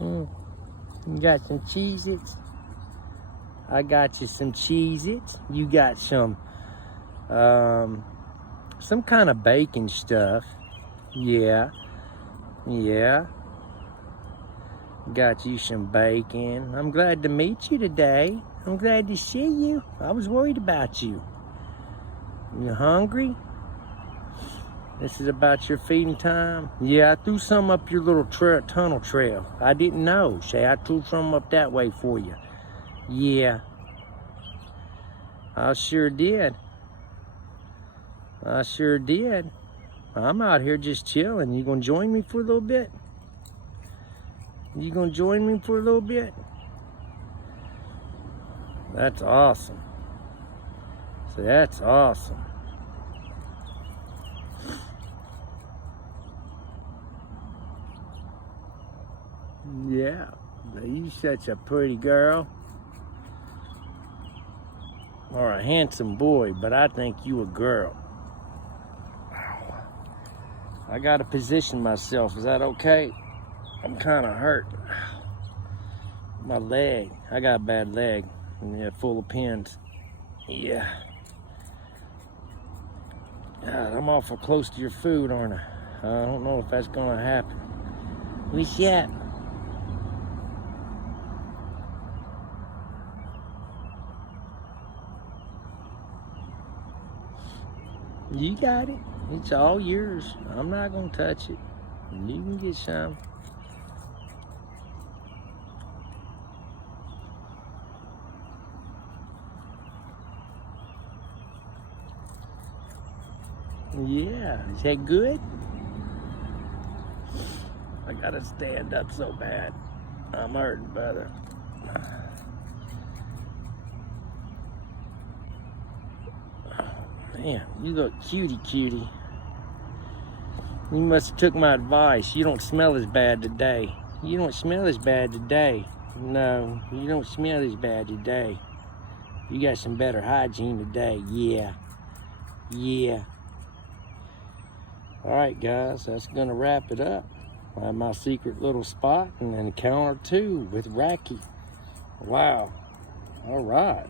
You got some Cheez-Its? I got you some Cheez-Its. You got some kind of bacon stuff. Yeah. Got you some bacon. I'm glad to meet you today. I'm glad to see you. I was worried about you. You hungry? This is about your feeding time? Yeah, I threw some up your little tunnel trail. I didn't know. Say, I threw some up that way for you. Yeah. I sure did. I'm out here just chilling. You gonna join me for a little bit? That's awesome. So that's awesome. Yeah, you such a pretty girl. Or a handsome boy, but I think you a girl. I gotta position myself, is that okay? I'm kinda hurt. My leg, I got a bad leg. Yeah, full of pins. Yeah. God, I'm awful close to your food, aren't I? I don't know if that's gonna happen. What's up? You got it. It's all yours. I'm not gonna touch it. You can get some. Yeah, is that good? I gotta stand up so bad. I'm hurting, brother. Man, you look cutie. You must have took my advice. You don't smell as bad today. No, you don't smell as bad today. You got some better hygiene today. Yeah. All right, guys, that's gonna wrap it up. I have my secret little spot and then encounter 2 with Racky. Wow. All right.